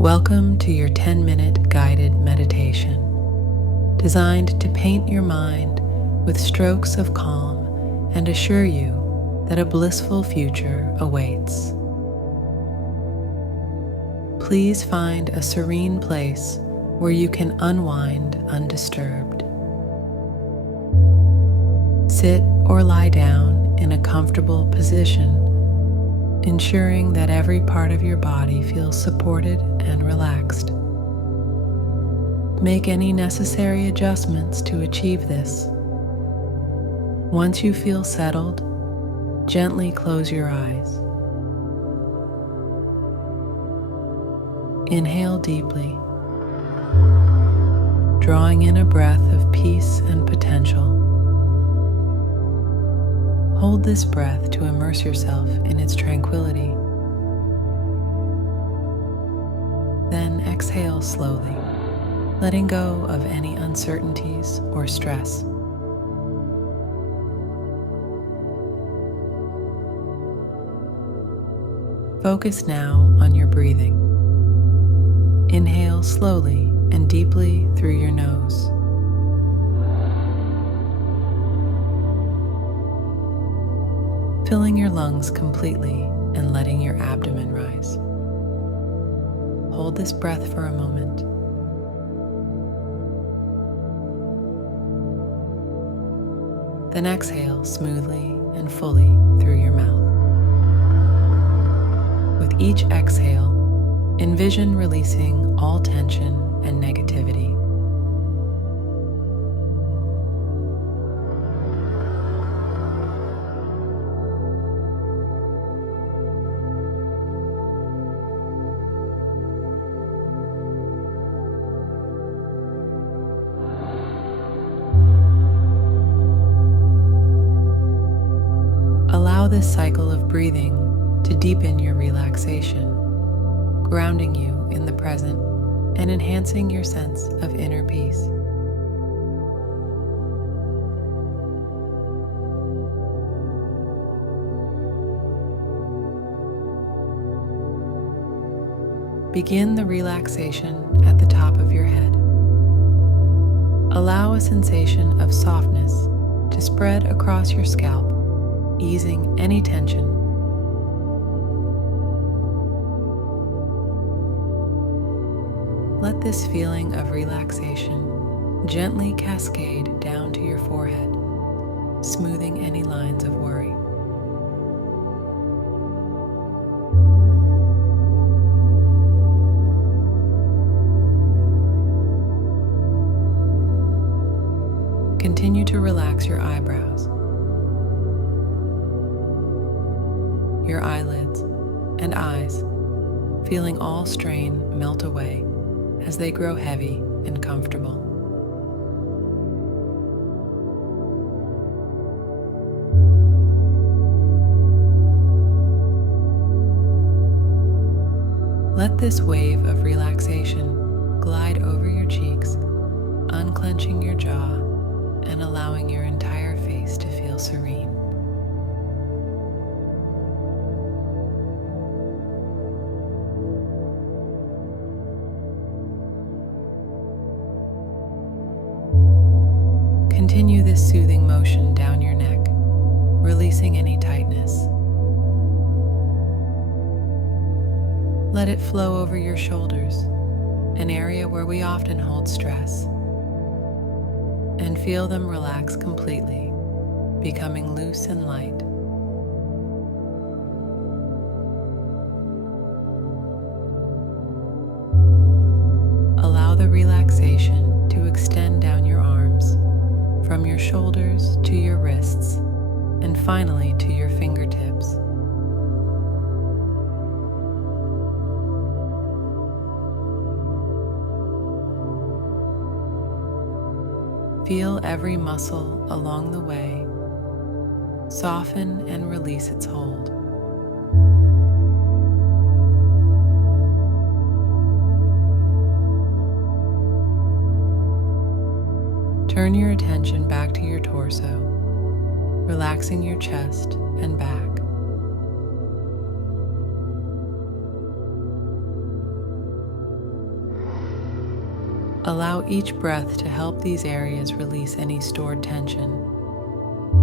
Welcome to your 10-minute guided meditation, designed to paint your mind with strokes of calm and assure you that a blissful future awaits. Please find a serene place where you can unwind undisturbed. Sit or lie down in a comfortable position, ensuring that every part of your body feels supported and relaxed. Make any necessary adjustments to achieve this. Once you feel settled, gently close your eyes. Inhale deeply, drawing in a breath of peace and potential. Hold this breath to immerse yourself in its tranquility. Then exhale slowly, letting go of any uncertainties or stress. Focus now on your breathing. Inhale slowly and deeply through your nose. Filling your lungs completely and letting your abdomen rise. Hold this breath for a moment. Then exhale smoothly and fully through your mouth. With each exhale, envision releasing all tension and negativity. Allow this cycle of breathing to deepen your relaxation, grounding you in the present and enhancing your sense of inner peace. Begin the relaxation at the top of your head. Allow a sensation of softness to spread across your scalp, easing any tension. Let this feeling of relaxation gently cascade down to your forehead, smoothing any lines of worry. Continue to relax your eyebrows, your eyelids, and eyes, feeling all strain melt away as they grow heavy and comfortable. Let this wave of relaxation glide over your cheeks, unclenching your jaw and allowing your entire face to feel serene. Continue this soothing motion down your neck, releasing any tightness. Let it flow over your shoulders, an area where we often hold stress, and feel them relax completely, becoming loose and light. Allow the relaxation to extend down your arms, from your shoulders to your wrists, and finally to your fingertips. Feel every muscle along the way soften and release its hold. Turn your attention back to your torso, relaxing your chest and back. Allow each breath to help these areas release any stored tension,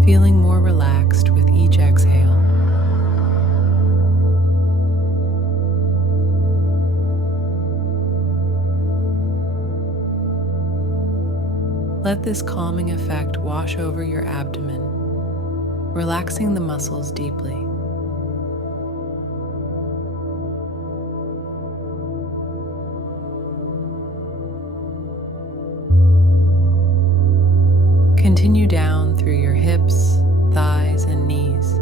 feeling more relaxed with each exhale. Let this calming effect wash over your abdomen, relaxing the muscles deeply. Continue down through your hips, thighs, and knees,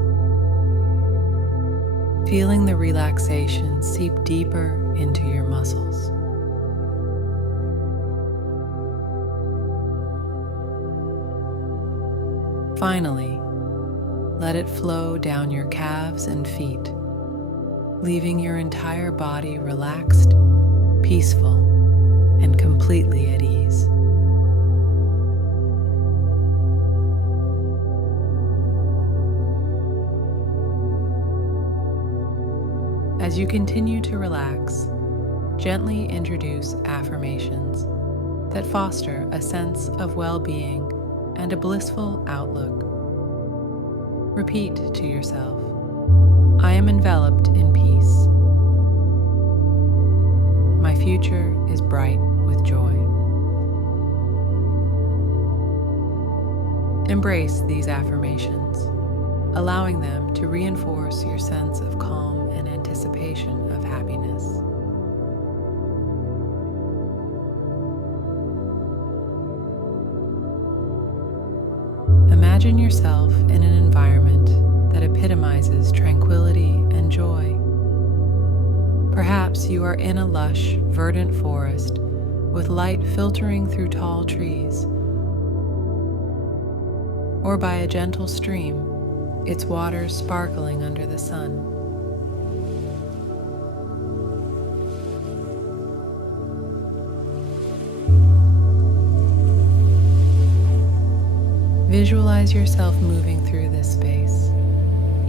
feeling the relaxation seep deeper into your muscles. Finally, let it flow down your calves and feet, leaving your entire body relaxed, peaceful, and completely at ease. As you continue to relax, gently introduce affirmations that foster a sense of well-being and a blissful outlook. Repeat to yourself, "I am enveloped in peace. My future is bright with joy." Embrace these affirmations, allowing them to reinforce your sense of calm and anticipation of happiness. Imagine yourself in an environment that epitomizes tranquility and joy. Perhaps you are in a lush, verdant forest with light filtering through tall trees, or by a gentle stream, its waters sparkling under the sun. Visualize yourself moving through this space,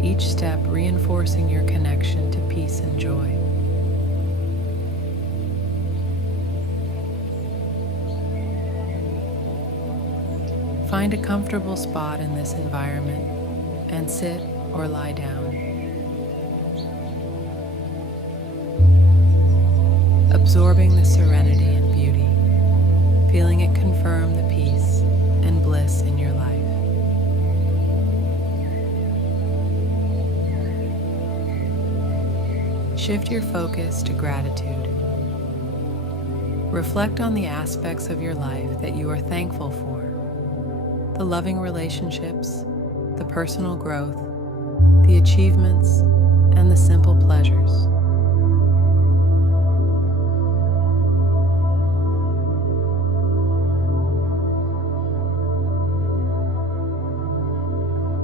each step reinforcing your connection to peace and joy. Find a comfortable spot in this environment and sit or lie down. Absorbing the serenity and beauty, feeling it confirm the peace and bliss in your life. Shift your focus to gratitude. Reflect on the aspects of your life that you are thankful for, the loving relationships, the personal growth, the achievements, and the simple pleasures.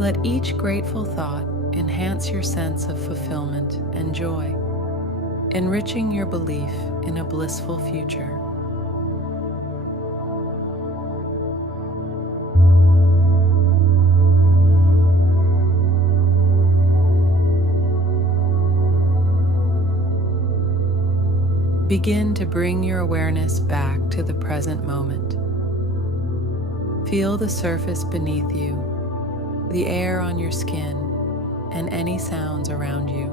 Let each grateful thought enhance your sense of fulfillment and joy, enriching your belief in a blissful future. Begin to bring your awareness back to the present moment. Feel the surface beneath you, the air on your skin, and any sounds around you.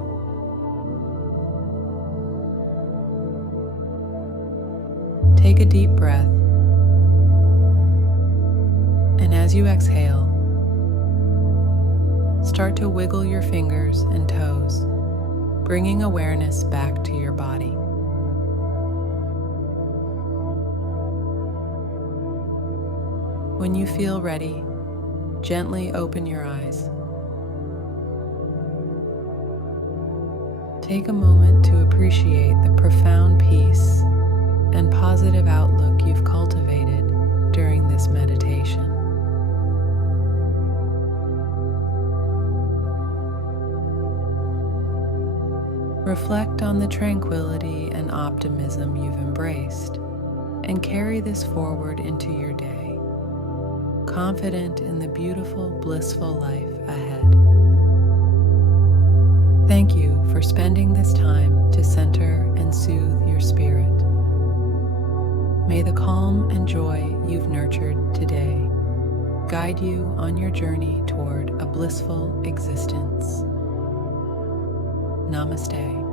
Take a deep breath, and as you exhale, start to wiggle your fingers and toes, bringing awareness back to your body. When you feel ready, gently open your eyes. Take a moment to appreciate the profound peace and positive outlook you've cultivated during this meditation. Reflect on the tranquility and optimism you've embraced, and carry this forward into your day, confident in the beautiful, blissful life ahead. Thank you for spending this time to center and soothe your spirit. May the calm and joy you've nurtured today guide you on your journey toward a blissful existence. Namaste.